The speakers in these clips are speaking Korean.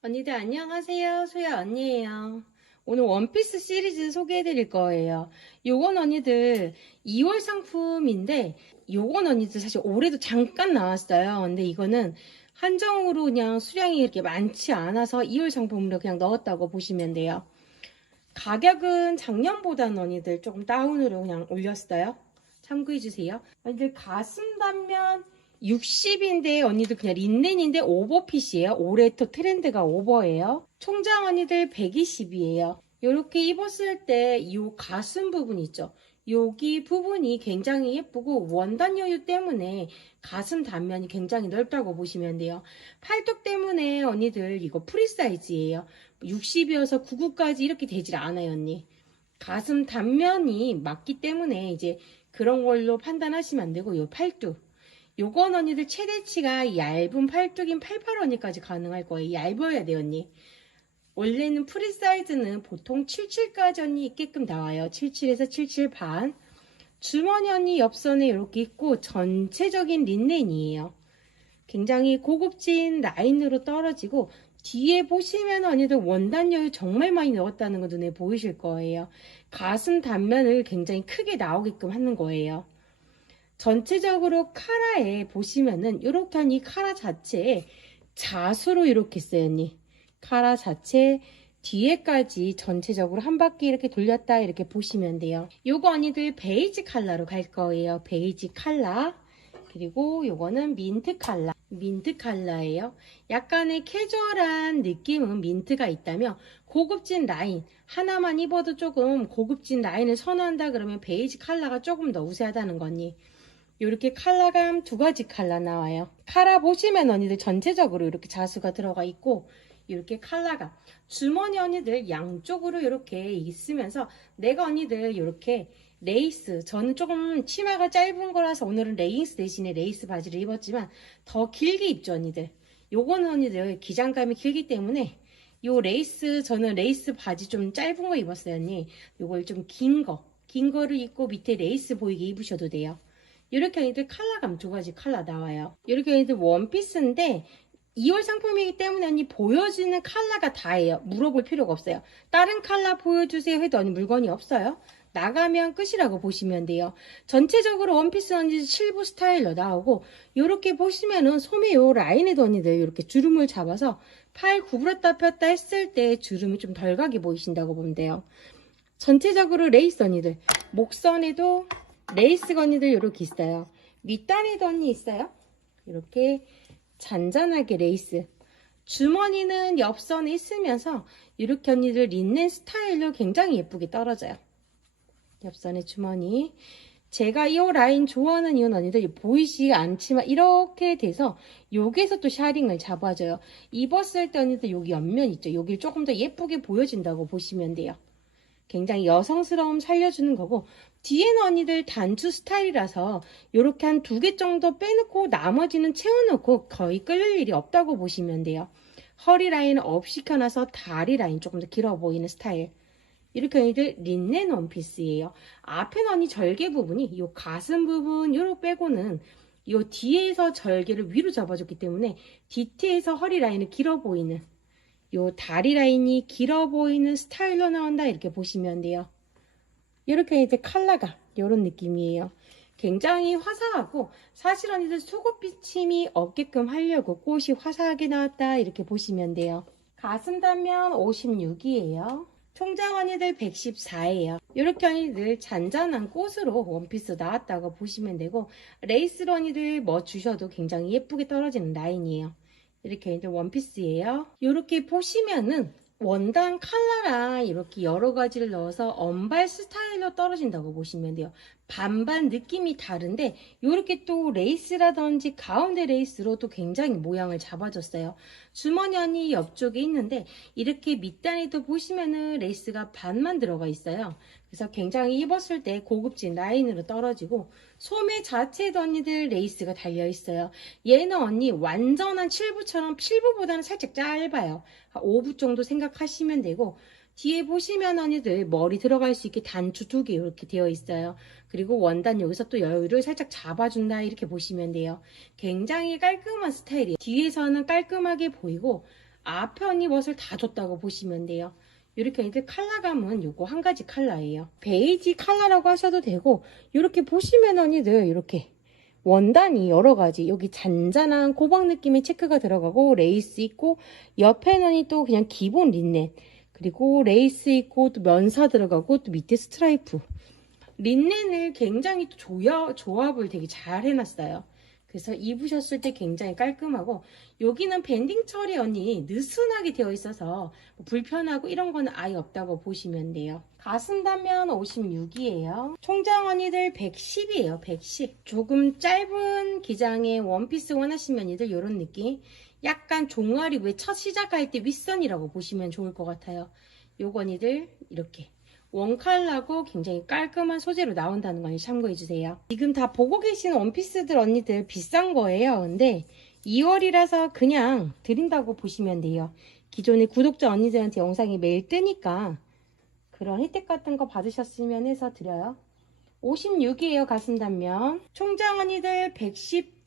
언니들 안녕하세요. 소야 언니예요. 오늘 원피스 시리즈 소개해 드릴 거예요. 요건 언니들 2월 상품인데 요건 언니들 사실 올해도 잠깐 나왔어요. 근데 이거는 한정으로 그냥 수량이 이렇게 많지 않아서 2월 상품으로 그냥 넣었다고 보시면 돼요. 가격은 작년보다는 언니들 조금 다운으로 그냥 올렸어요. 참고해 주세요. 언니들 가슴 단면 60인데 언니들 그냥 린넨인데 오버핏이에요. 올해 또 트렌드가 오버예요. 총장 언니들 120이에요. 이렇게 입었을 때 이 가슴 부분 있죠. 여기 부분이 굉장히 예쁘고 원단 여유 때문에 가슴 단면이 굉장히 넓다고 보시면 돼요. 팔뚝 때문에 언니들 이거 프리 사이즈예요. 60이어서 99까지 이렇게 되질 않아요, 언니. 가슴 단면이 맞기 때문에 이제 그런 걸로 판단하시면 안 되고 요 팔뚝 요건 언니들 최대치가 얇은 팔뚝인 88 언니까지 가능할 거예요. 얇아야 돼요, 언니. 원래는 프리 사이즈는 보통 77까지 언니 있게끔 나와요. 77에서 77 반. 주머니 언니 옆선에 이렇게 있고 전체적인 린넨이에요. 굉장히 고급진 라인으로 떨어지고 뒤에 보시면 언니들 원단 여유 정말 많이 넣었다는 거 눈에 보이실 거예요. 가슴 단면을 굉장히 크게 나오게끔 하는 거예요. 전체적으로 카라에 보시면은 이렇게 이 카라 자체에 자수로 이렇게 언니. 카라 자체 뒤에까지 전체적으로 한 바퀴 이렇게 돌렸다 이렇게 보시면 돼요. 요거 언니들 베이지 컬러로 갈 거예요. 베이지 컬러 그리고 요거는 민트 컬러 민트 컬러예요. 약간의 캐주얼한 느낌은 민트가 있다면 고급진 라인. 하나만 입어도 조금 고급진 라인을 선호한다 그러면 베이지 컬러가 조금 더 우세하다는 거니 이렇게 컬러감 두 가지 컬러 나와요. 카라 보시면 언니들 전체적으로 이렇게 자수가 들어가 있고 이렇게 컬러감. 주머니 언니들 양쪽으로 이렇게 있으면서 내가 언니들 이렇게 레이스 저는 조금 치마가 짧은 거라서 오늘은 레깅스 대신에 레이스 바지를 입었지만 더 길게 입죠 언니들. 요거는 언니들 기장감이 길기 때문에 요 레이스 저는 레이스 바지 좀 짧은 거 입었어요 언니. 요걸 좀 긴 거. 긴 거를 입고 밑에 레이스 보이게 입으셔도 돼요 이렇게 얘들 컬러감 두 가지 컬러 나와요. 이렇게 얘들 원피스인데 2월 상품이기 때문에 보여지는 컬러가 다예요. 물어볼 필요가 없어요. 다른 컬러 보여주세요 해도 언니 물건이 없어요. 나가면 끝이라고 보시면 돼요. 전체적으로 원피스 언니 7부 스타일로 나오고 이렇게 보시면은 소매 요 라인에도 언니들 이렇게 주름을 잡아서 팔 구부렸다 폈다 했을 때 주름이 좀 덜 가게 보이신다고 보면 돼요. 전체적으로 레이스 언니들 목선에도 레이스 건이들 이렇게 있어요. 밑단에도 언니 있어요. 이렇게 잔잔하게 레이스. 주머니는 옆선에 있으면서 이렇게 언니들 린넨 스타일로 굉장히 예쁘게 떨어져요. 옆선에 주머니. 제가 이 라인 좋아하는 이유는 언니들 보이지 않지만 이렇게 돼서 여기서 또 샤링을 잡아줘요. 입었을 때 언니들 여기 옆면 있죠. 여기를 조금 더 예쁘게 보여진다고 보시면 돼요. 굉장히 여성스러움 살려주는 거고 뒤에는 언니들 단추 스타일이라서 이렇게 한 두 개 정도 빼놓고 나머지는 채워놓고 거의 끌릴 일이 없다고 보시면 돼요. 허리 라인을 업 시켜놔서 다리 라인 조금 더 길어 보이는 스타일. 이렇게 언니들 린넨 원피스예요. 앞에는 언니 절개 부분이 이 가슴 부분 요로 빼고는 이 뒤에서 절개를 위로 잡아줬기 때문에 뒤태에서 허리 라인을 길어 보이는 요 다리 라인이 길어 보이는 스타일로 나온다 이렇게 보시면 돼요. 이렇게 이제 컬러가 이런 느낌이에요. 굉장히 화사하고 사실 언니들 속옷 비침이 없게끔 하려고 꽃이 화사하게 나왔다 이렇게 보시면 돼요. 가슴 단면 56이에요. 총장 언니들 114예요. 이렇게 언니들 잔잔한 꽃으로 원피스 나왔다고 보시면 되고 레이스로 언니들 뭐 주셔도 굉장히 예쁘게 떨어지는 라인이에요. 이렇게 이제 원피스예요. 이렇게 보시면은 원단 컬러랑 이렇게 여러 가지를 넣어서 언발 스타일로 떨어진다고 보시면 돼요. 반반 느낌이 다른데 이렇게 또 레이스라든지 가운데 레이스로도 굉장히 모양을 잡아줬어요. 주머니 언니 옆쪽에 있는데 이렇게 밑단에도 보시면은 레이스가 반만 들어가 있어요. 그래서 굉장히 입었을 때 고급진 라인으로 떨어지고 소매 자체에도 언니들 레이스가 달려 있어요. 얘는 언니 완전한 7부처럼 7부보다는 살짝 짧아요. 5부 정도 생각하시면 되고 뒤에 보시면 언니들 머리 들어갈 수 있게 단추 두 개 이렇게 되어 있어요. 그리고 원단 여기서 또 여유를 살짝 잡아준다 이렇게 보시면 돼요. 굉장히 깔끔한 스타일이에요. 뒤에서는 깔끔하게 보이고 앞에 언니벗을 다 줬다고 보시면 돼요. 이렇게 이제 컬러감은 요거 한 가지 컬러예요. 베이지 컬러라고 하셔도 되고 이렇게 보시면 언니들 이렇게 원단이 여러 가지 여기 잔잔한 고박 느낌의 체크가 들어가고 레이스 있고 옆에는 또 그냥 기본 린넨 그리고 레이스 있고 또 면사 들어가고 또 밑에 스트라이프 린넨을 굉장히 또 조합, 조합을 되게 잘 해놨어요. 그래서 입으셨을 때 굉장히 깔끔하고 여기는 밴딩 처리 언니 느슨하게 되어 있어서 뭐 불편하고 이런 거는 아예 없다고 보시면 돼요. 가슴 단면 56이에요. 총장 언니들 110이에요. 110. 조금 짧은 기장의 원피스 원하시는 언니들 이런 느낌. 약간 종아리 왜 첫 시작할 때 윗선이라고 보시면 좋을 것 같아요. 언니들 이렇게 원칼라고 굉장히 깔끔한 소재로 나온다는 거 참고해주세요. 지금 다 보고 계신 원피스들 언니들 비싼 거예요. 근데 2월이라서 그냥 드린다고 보시면 돼요. 기존의 구독자 언니들한테 영상이 매일 뜨니까 그런 혜택 같은 거 받으셨으면 해서 드려요. 56이에요 가슴 단면 총장 언니들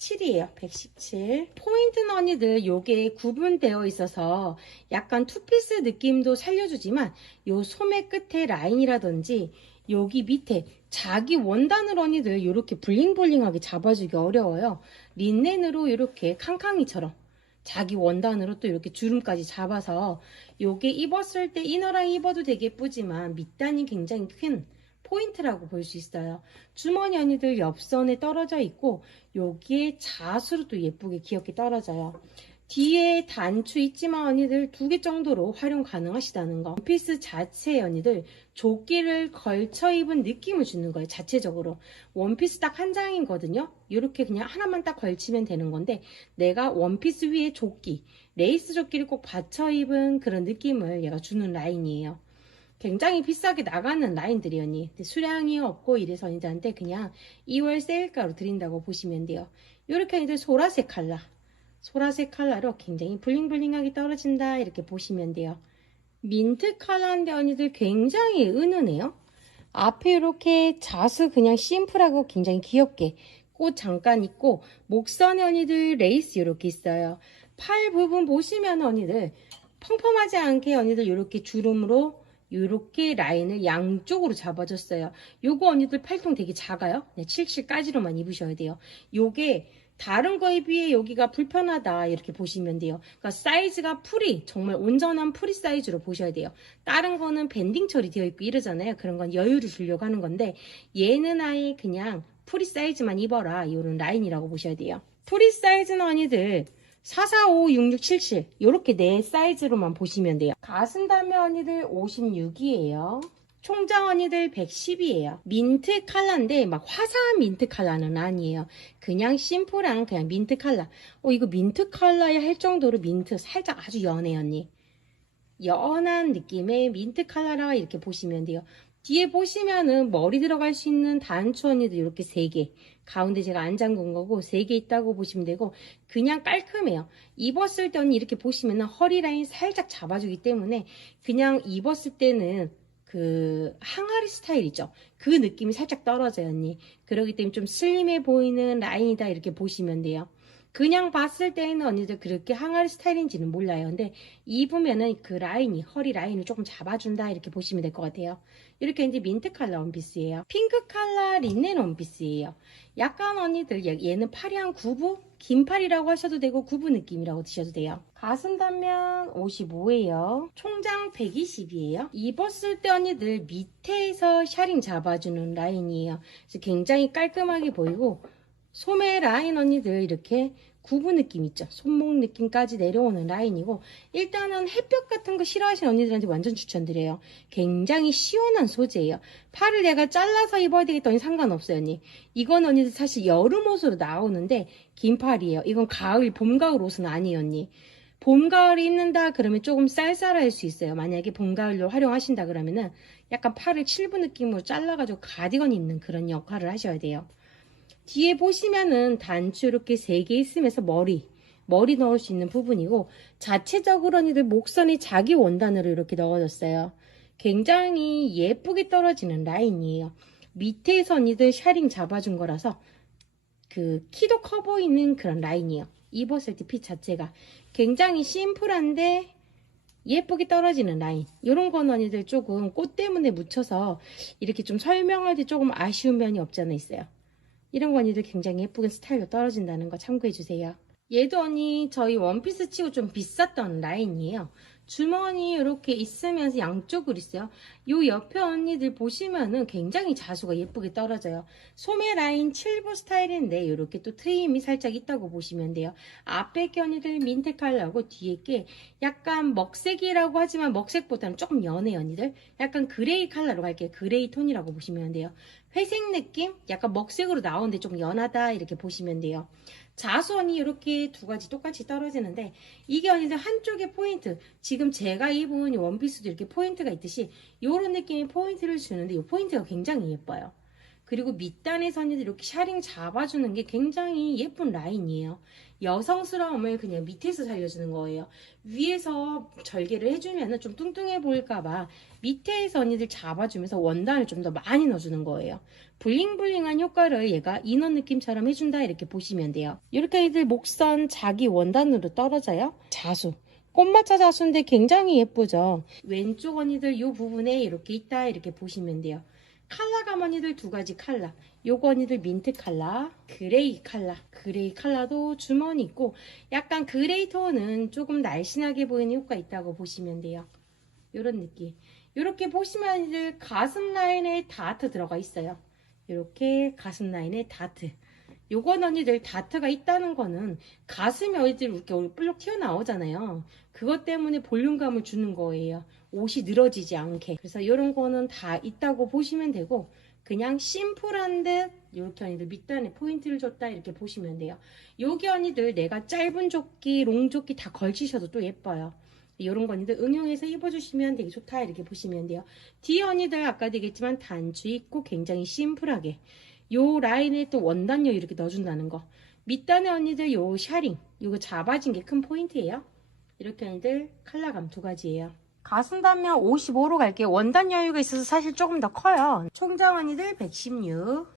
117이에요. 117 포인트 언니들 요게 구분되어 있어서 약간 투피스 느낌도 살려주지만 요 소매 끝에 라인이라든지 여기 밑에 자기 원단을 언니들 이렇게 블링블링하게 잡아주기 어려워요. 린넨으로 이렇게 캉캉이처럼 자기 원단으로 또 이렇게 주름까지 잡아서 요게 입었을 때 이너랑 입어도 되게 예쁘지만 밑단이 굉장히 큰 포인트라고 볼 수 있어요. 주머니 언니들 옆선에 떨어져 있고 여기에 자수로 또 예쁘게 귀엽게 떨어져요. 뒤에 단추 있지만 언니들 두 개 정도로 활용 가능하시다는 거. 원피스 자체 언니들 조끼를 걸쳐 입은 느낌을 주는 거예요. 자체적으로. 원피스 딱 한 장이거든요. 이렇게 그냥 하나만 딱 걸치면 되는 건데 내가 원피스 위에 조끼, 레이스 조끼를 꼭 받쳐 입은 그런 느낌을 얘가 주는 라인이에요. 굉장히 비싸게 나가는 라인들이었니? 수량이 없고 이래서 언니들한테 그냥 2월 세일가로 드린다고 보시면 돼요. 이렇게 언니들 소라색 칼라. 소라색 칼라로 굉장히 블링블링하게 떨어진다 이렇게 보시면 돼요. 민트 칼라인데 언니들 굉장히 은은해요. 앞에 이렇게 자수 그냥 심플하고 굉장히 귀엽게 꽃 잠깐 있고 목선에 언니들 레이스 이렇게 있어요. 팔 부분 보시면 언니들 펑펑하지 않게 언니들 이렇게 주름으로 이렇게 라인을 양쪽으로 잡아줬어요. 요거 언니들 팔통 되게 작아요. 네, 77까지로만 입으셔야 돼요. 요게 다른 거에 비해 여기가 불편하다 이렇게 보시면 돼요. 그러니까 사이즈가 풀이 정말 온전한 풀이 사이즈로 보셔야 돼요. 다른 거는 밴딩 처리되어 있고 이러잖아요. 그런 건 여유를 주려고 하는 건데 얘는 아예 그냥 풀이 사이즈만 입어라 이런 라인이라고 보셔야 돼요. 풀이 사이즈는 언니들 44566777 이렇게 네 사이즈로만 보시면 돼요. 가슴 단면 언니들 56이에요. 총장 언니들 110이에요. 민트 칼라인데 막 화사한 민트 칼라는 아니에요. 그냥 심플한 그냥 민트 칼라. 어 이거 민트 칼라야 할 정도로 민트 살짝 아주 연해 언니. 연한 느낌의 민트 칼라라 이렇게 보시면 돼요. 뒤에 보시면은 머리 들어갈 수 있는 단추 언니도 이렇게 3개. 가운데 제가 안 잠근 거고 3개 있다고 보시면 되고 그냥 깔끔해요. 입었을 때 언니 이렇게 보시면은 허리 라인 살짝 잡아주기 때문에 그냥 입었을 때는 그 항아리 스타일이죠? 그 느낌이 살짝 떨어져요 언니. 그러기 때문에 좀 슬림해 보이는 라인이다 이렇게 보시면 돼요 그냥 봤을 때는 언니들 그렇게 항아리 스타일인지는 몰라요. 근데 입으면은 그 라인이 허리 라인을 조금 잡아준다 이렇게 보시면 될 것 같아요. 이렇게 이제 민트 컬러 원피스예요. 핑크 컬러 린넨 원피스예요. 약간 언니들 얘- 얘는 팔이 한 9부? 긴 팔이라고 하셔도 되고 9부 느낌이라고 드셔도 돼요. 가슴 단면 55예요. 총장 120이에요. 입었을 때 언니들 밑에서 샤링 잡아주는 라인이에요. 그래서 굉장히 깔끔하게 보이고 소매 라인 언니들 이렇게 구부 느낌 있죠. 손목 느낌까지 내려오는 라인이고 일단은 햇볕 같은 거 싫어하시는 언니들한테 완전 추천드려요. 굉장히 시원한 소재예요. 팔을 내가 잘라서 입어야 되겠더니 상관없어요, 언니. 이건 언니들 사실 여름 옷으로 나오는데 긴 팔이에요. 이건 가을, 봄, 가을 옷은 아니에요, 언니. 봄, 가을에 입는다 그러면 조금 쌀쌀할 수 있어요. 만약에 봄, 가을로 활용하신다 그러면은 약간 팔을 칠부 느낌으로 잘라가지고 가디건 입는 그런 역할을 하셔야 돼요. 뒤에 보시면은 단추 이렇게 3개 있으면서 머리 머리 넣을 수 있는 부분이고 자체적으로 언니들 목선이 자기 원단으로 이렇게 넣어졌어요. 굉장히 예쁘게 떨어지는 라인이에요. 밑에서 언니들 샤링 잡아준 거라서 그 키도 커 보이는 그런 라인이에요. 입었을 때 핏 자체가 굉장히 심플한데 예쁘게 떨어지는 라인 이런 건 언니들 조금 꽃 때문에 묻혀서 이렇게 좀 설명할 때 조금 아쉬운 면이 없지 않아 있어요 이런 거 언니들 굉장히 예쁘게 스타일로 떨어진다는 거 참고해 주세요. 얘도 언니 저희 원피스 치고 좀 비쌌던 라인이에요 주머니 이렇게 있으면서 양쪽으로 있어요. 요 옆에 언니들 보시면은 굉장히 자수가 예쁘게 떨어져요. 소매 라인 7부 스타일인데 이렇게 또 트임이 살짝 있다고 보시면 돼요. 앞에 게 언니들 민트 컬러고 뒤에 게 약간 먹색이라고 하지만 먹색보다는 조금 연해 언니들. 약간 그레이 컬러로 갈게요. 그레이 톤이라고 보시면 돼요. 회색 느낌? 약간 먹색으로 나오는데 좀 연하다 이렇게 보시면 돼요 자수원이 이렇게 두 가지 똑같이 떨어지는데 이게 언니들 한쪽에 포인트 지금 제가 입은 이 원피스도 이렇게 포인트가 있듯이 이런 느낌의 포인트를 주는데 이 포인트가 굉장히 예뻐요 그리고 밑단에서 언니들 이렇게 샤링 잡아주는 게 굉장히 예쁜 라인이에요. 여성스러움을 그냥 밑에서 살려주는 거예요. 위에서 절개를 해주면 좀 뚱뚱해 보일까봐 밑에서 언니들 잡아주면서 원단을 좀 더 많이 넣어주는 거예요. 블링블링한 효과를 얘가 인원 느낌처럼 해준다 이렇게 보시면 돼요. 이렇게 애들 목선 자기 원단으로 떨어져요. 자수. 꽃마차 자수인데 굉장히 예쁘죠? 왼쪽 언니들 이 부분에 이렇게 있다 이렇게 보시면 돼요 칼라 가머니들 두 가지 칼라. 요거 언니들 민트 칼라 그레이 칼라. 그레이 칼라도 주머니 있고 약간 그레이 톤은 조금 날씬하게 보이는 효과 있다고 보시면 돼요. 요런 느낌. 이렇게 보시면 언니들 가슴 라인에 다트 들어가 있어요. 이렇게 가슴 라인에 다트 요건 언니들 다트가 있다는 거는 가슴이 어디들 이렇게 볼록 튀어나오잖아요. 그것 때문에 볼륨감을 주는 거예요. 옷이 늘어지지 않게. 그래서 이런 거는 다 있다고 보시면 되고 그냥 심플한데 이렇게 언니들 밑단에 포인트를 줬다 이렇게 보시면 돼요. 여기 언니들 내가 짧은 조끼 롱 조끼 다 걸치셔도 또 예뻐요. 이런 거 언니들 응용해서 입어주시면 되게 좋다 이렇게 보시면 돼요. 뒤에 언니들 아까 되겠지만 단추 있고 굉장히 심플하게 요 라인에 또 원단요 이렇게 넣어준다는 거. 밑단에 언니들 요 샤링 요거 잡아진 게 큰 포인트예요. 이렇게 언니들 컬러감 두 가지예요. 가슴 단면 55로 갈게요. 원단 여유가 있어서 사실 조금 더 커요. 총장 언니들 116